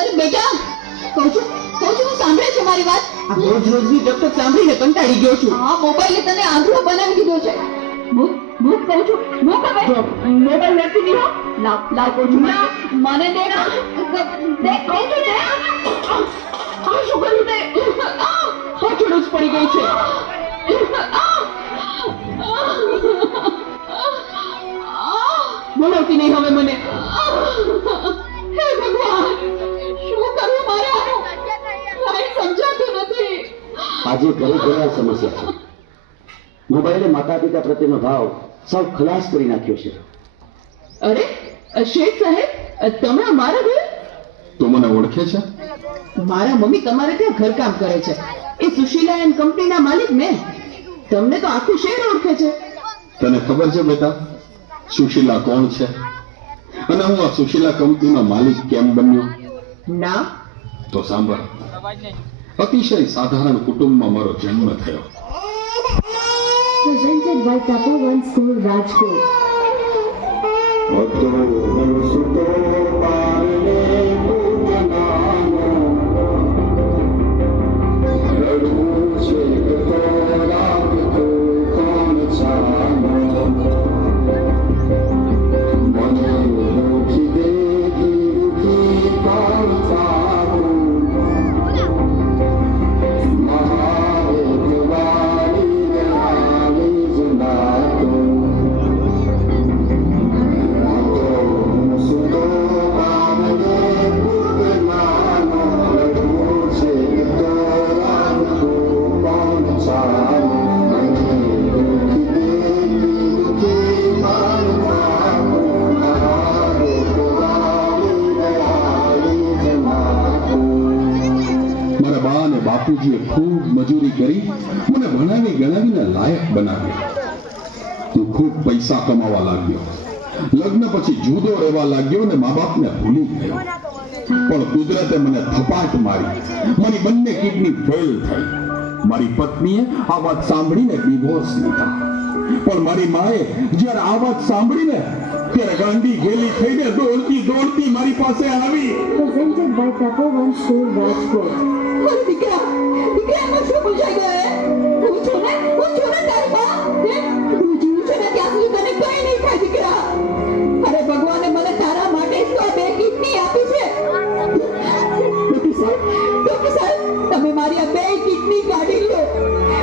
અરે બેટા, કહું છું સાંભળે છે મારી વાત? આ રોજની ડોક્ટર સાંભળીને કંટાળી ગયો છું. આ મોબાઈલે તને આંધળો બનાવી દીધો છે. મૂક કહું છું, મૂક હવે. મોબાઈલ નથી દીધો. લાવ કહું છું. મને દે ના. દે કહું છું દે. આ શું કર્યું તે? પાછળ જ પડી ગઈ છે. બોલાવતી નહીં હવે મને. હે ભગવાન, શું કરું મારે આનું? કાંઈ સમજાતું નથી. આજે ઘરે ઘણા સમસ્યા છે. મોબાઈલે માતા પિતા પ્રત્યેનો ભાવ સાવ ખલાસ કરી નાખ્યો છે. અરે શેઠ સાહેબ, તમે અમારા ઘર? તું મને ઓળખે છે? મારા મમ્મી તમારે ત્યાં ઘરકામ કરે છે. એ સુશીલા એન્ડ કંપનીના માલિક ને. તમને તો આખું શહેર ઓળખે છે. તને ખબર છે બેટા સુશીલા કોણ છે અને હું આ સુશીલા કંપનીનો માલિક કેમ બન્યો? ના. તો સાંભળ. અતિશય સાધારણ કુટુંબમાં મારો જન્મ થયો. Presented by Tapovan School, Rajkot. બાપુજીએ ખૂબ મજૂરી કરી મને ભણાવી ગણાવીને લાયક બનાવ્યો. હું ખૂબ પૈસા કમાવા લાગ્યો. લગ્ન પછી જુદો રહેવા લાગ્યો અને મા બાપને ભૂલી ગયો. પણ કુદરતે મને થપાટ મારી. મારી બંને કિડની ફેલ થઈ. મારી પત્નીએ આ વાત સાંભળીને ડિવોર્સ લીધા. પણ મારી માએ જ્યારે આ વાત સાંભળીને ત્યારે ગાંડી ગેલી થઈને દોડતી દોડતી મારી પાસે આવી. Presented by Tapovan School, Rajkot. અરે દીકરા, એમાં શું પૂછાઈ ગયો? હું છું ને તારી બા. તું જીવ છે ને ત્યાં સુધી તને કંઈ નહીં થાય દીકરા. અરે ભગવાને મને તારા માટે જ તો આ 2 કિડની આપી છે. ડોક્ટર સાહેબ, તમે મારી આ 2 કિડની કાઢી લો.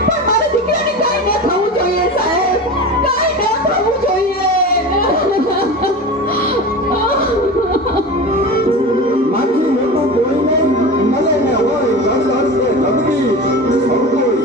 પણ મારા દીકરાને કાંઈ ન થવું જોઈએ સાહેબ. કાંઈ ન થવું જોઈએ. માથી મોટો કોઈને મળે ને હોય દસ દસ કે લગડી સૌ કોઈ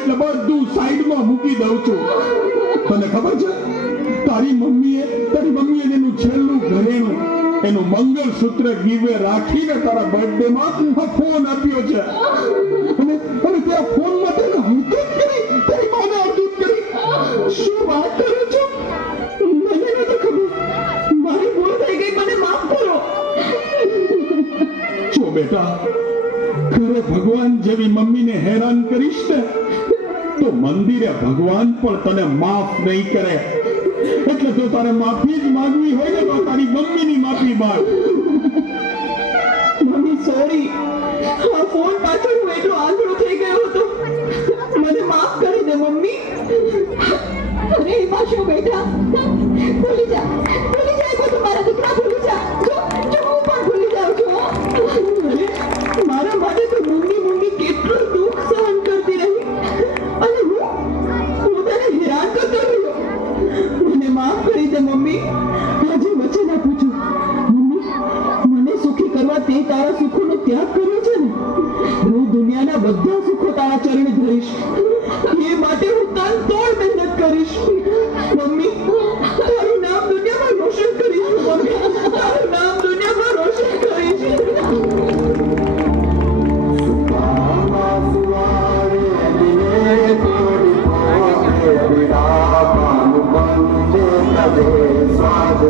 એટલે બધું સાઈડમાં મૂકી દઉં છું. તને ખબર છે તારી મમ્મીએ એનું છેલ્લું ઘરેણું એનું મંગળસૂત્ર ગીવે રાખીને તારા બર્થડે માં આ ફોન આપ્યો છે. અને તે આ ફોન માટે હરકત કરી, તારી માને હરકત કરી. શું વાત કરો છો? મને નહોતું ખબર. મારી ભૂલ થઈ ગઈ, મને માફ કરો. જો બેટા, ઘરે ભગવાન જેવી મમ્મીને હેરાન કરીશ ને તો મંદિરે ભગવાન પણ તને માફ નહીં કરે. એટલે તો તારે માફી જ માંગવી હોય ને તો તારી મમ્મીની માફી માંગ. મમ્મી સોરી, આ ફોન પાછળ હું એટલો આંધળો થઈ ગયો હતો. મને માફ કરી દે મમ્મી. અરે એમાં શું બેટા, ભૂલી જા બધું, મારા દીકરા ભૂલી જા. જો હું પણ ભૂલી જાઉં છું. અરે, મારા માટે તો મમ્મી કેટલું દુઃખ સહન કરતી રહી અને હું તને હેરાન કરતો રહ્યો. મને માફ કરી દે મમ્મી. આજે વચન આપું છું મમ્મી, મને સુખી કરવા તે તારા સુખોનો ત્યાગ કર્યો છે ને, હું દુનિયાના બધા સુખો તારા ચરણે ધરીશ. એ માટે હું તન તોડ મહેનત કરીશ. મમ્મી, તારું નામ દુનિયામાં રોશન કરીશ. મમ્મી, તારું નામ દુનિયામાં રોશન કરીશ. સ્વાદ